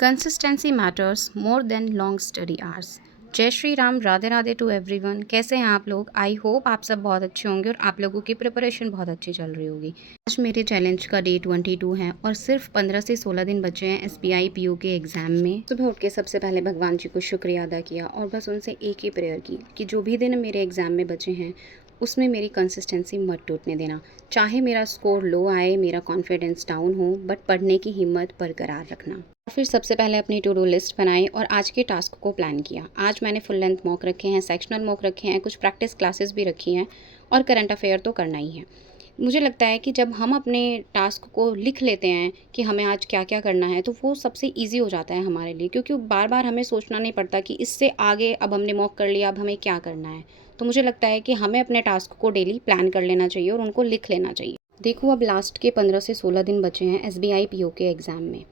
Consistency matters more than long study hours. जय Shri Ram, Radhe Radhe to everyone. कैसे हैं आप लोग? आई होप आप सब बहुत अच्छे होंगे और आप लोगों की प्रिपरेशन बहुत अच्छी चल रही होगी। आज मेरे चैलेंज का डे 22 है और सिर्फ 15 से 16 दिन बचे हैं SBI PO के एग्ज़ाम में। सुबह उठ के सबसे पहले भगवान जी को शुक्रिया अदा किया और बस उनसे एक ही प्रेयर की कि जो भी दिन मेरे एग्ज़ाम में बचे हैं उसमें मेरी कंसिस्टेंसी मत टूटने देना। चाहे मेरा स्कोर लो आए, मेरा कॉन्फिडेंस डाउन हो, बट पढ़ने की हिम्मत बरकरार रखना। फिर सबसे पहले अपनी टू डू लिस्ट बनाई और आज के टास्क को प्लान किया। आज मैंने फुल लेंथ मॉक रखे हैं, सेक्शनल मॉक रखे हैं, कुछ प्रैक्टिस क्लासेस भी रखी हैं और करंट अफेयर तो करना ही है। मुझे लगता है कि जब हम अपने टास्क को लिख लेते हैं कि हमें आज क्या क्या करना है, तो वो सबसे ईजी हो जाता है हमारे लिए, क्योंकि बार बार हमें सोचना नहीं पड़ता कि इससे आगे अब हमने मॉक कर लिया, अब हमें क्या करना है। तो मुझे लगता है कि हमें अपने टास्क को डेली प्लान कर लेना चाहिए और उनको लिख लेना चाहिए। देखो, अब लास्ट के 15 से 16 दिन बचे हैं SBI PO के एग्ज़ाम में।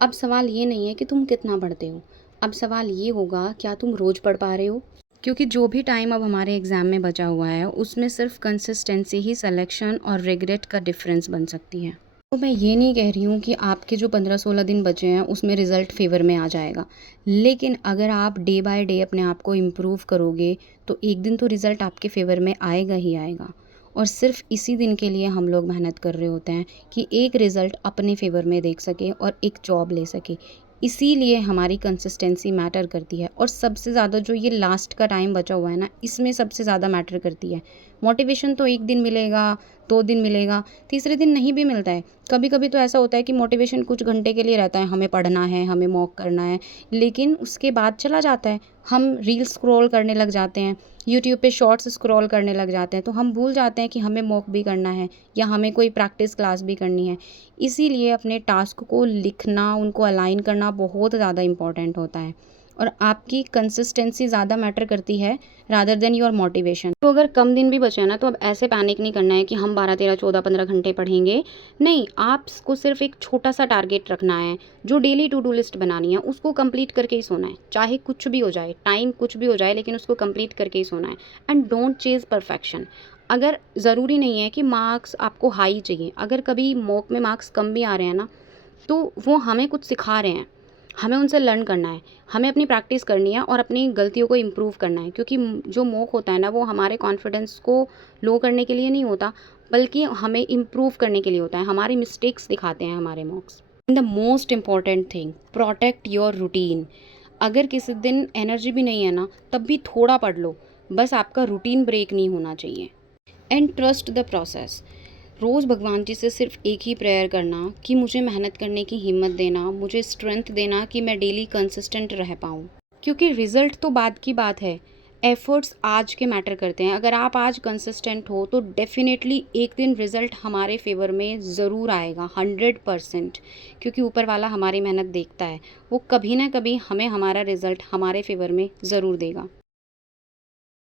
अब सवाल ये नहीं है कि तुम कितना पढ़ते हो, अब सवाल ये होगा क्या तुम रोज़ पढ़ पा रहे हो? क्योंकि जो भी टाइम अब हमारे एग्ज़ाम में बचा हुआ है उसमें सिर्फ कंसिस्टेंसी ही सिलेक्शन और रिग्रेट का डिफरेंस बन सकती है। तो मैं ये नहीं कह रही हूँ कि आपके जो 15-16 दिन बचे हैं उसमें रिज़ल्ट फेवर में आ जाएगा, लेकिन अगर आप डे बाय डे अपने आप को इम्प्रूव करोगे तो एक दिन तो रिज़ल्ट आपके फेवर में आएगा ही आएगा। और सिर्फ इसी दिन के लिए हम लोग मेहनत कर रहे होते हैं कि एक रिज़ल्ट अपने फेवर में देख सके और एक जॉब ले सके। इसीलिए हमारी कंसिस्टेंसी मैटर करती है और सबसे ज़्यादा जो ये लास्ट का टाइम बचा हुआ है ना, इसमें सबसे ज़्यादा मैटर करती है। मोटिवेशन तो एक दिन मिलेगा, 2 दिन मिलेगा, तीसरे दिन नहीं भी मिलता है। कभी कभी तो ऐसा होता है कि मोटिवेशन कुछ घंटे के लिए रहता है, हमें पढ़ना है, हमें मॉक करना है, लेकिन उसके बाद चला जाता है। हम रील स्क्रॉल करने लग जाते हैं, यूट्यूब पे शॉर्ट्स स्क्रॉल करने लग जाते हैं, तो हम भूल जाते हैं कि हमें मॉक भी करना है या हमें कोई प्रैक्टिस क्लास भी करनी है। इसीलिए अपने टास्क को लिखना, उनको अलाइन करना बहुत ज़्यादा इम्पॉर्टेंट होता है और आपकी कंसिस्टेंसी ज़्यादा मैटर करती है रादर देन योर मोटिवेशन। तो अगर कम दिन भी बचे हैं ना, तो अब ऐसे पैनिक नहीं करना है कि हम 12, 13, 14, 15 घंटे पढ़ेंगे। नहीं, आपको सिर्फ एक छोटा सा टारगेट रखना है। जो डेली टू डू लिस्ट बनानी है उसको कंप्लीट करके ही सोना है, चाहे कुछ भी हो जाए, टाइम कुछ भी हो जाए, लेकिन उसको कंप्लीट करके ही सोना है। And don't Chase perfection. अगर ज़रूरी नहीं है कि मार्क्स आपको हाई चाहिए, अगर कभी मॉक में मार्क्स कम भी आ रहे हैं ना, तो वो हमें कुछ सिखा रहे हैं, हमें उनसे लर्न करना है, हमें अपनी प्रैक्टिस करनी है और अपनी गलतियों को इम्प्रूव करना है। क्योंकि जो मॉक होता है ना, वो हमारे कॉन्फिडेंस को लो करने के लिए नहीं होता, बल्कि हमें इम्प्रूव करने के लिए होता है। हमारी मिस्टेक्स दिखाते हैं हमारे मॉक्स। The most important thing, protect your routine. अगर किसी दिन एनर्जी भी नहीं है ना, तब भी थोड़ा पढ़ लो, बस आपका रूटीन ब्रेक नहीं होना चाहिए। And trust the process. रोज़ भगवान जी से सिर्फ एक ही प्रेयर करना कि मुझे मेहनत करने की हिम्मत देना, मुझे स्ट्रेंथ देना कि मैं डेली कंसिस्टेंट रह पाऊँ। क्योंकि रिज़ल्ट तो बाद की बात है, एफ़र्ट्स आज के मैटर करते हैं। अगर आप आज कंसिस्टेंट हो तो डेफ़िनेटली एक दिन रिज़ल्ट हमारे फ़ेवर में ज़रूर आएगा, 100%। क्योंकि ऊपर वाला हमारी मेहनत देखता है, वो कभी ना कभी हमें हमारा रिज़ल्ट हमारे फ़ेवर में ज़रूर देगा।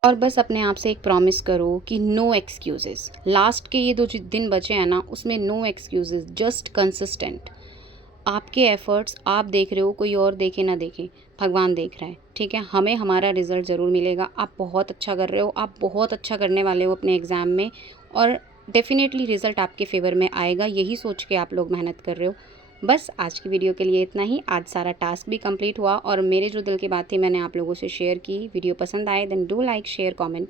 और बस अपने आप से एक प्रॉमिस करो कि नो एक्सक्यूज़ेस। लास्ट के ये 2 दिन बचे हैं ना, उसमें नो एक्सक्यूज़ेस, जस्ट कंसिस्टेंट। आपके एफ़र्ट्स आप देख रहे हो, कोई और देखे ना देखे, भगवान देख रहा है, ठीक है? हमें हमारा रिज़ल्ट ज़रूर मिलेगा। आप बहुत अच्छा कर रहे हो, आप बहुत अच्छा करने वाले हो अपने एग्ज़ाम में और डेफ़िनेटली रिज़ल्ट आपके फ़ेवर में आएगा, यही सोच के आप लोग मेहनत कर रहे हो। बस आज की वीडियो के लिए इतना ही। आज सारा टास्क भी कंप्लीट हुआ और मेरे जो दिल की बात थी मैंने आप लोगों से शेयर की। वीडियो पसंद आए then do like, share, comment.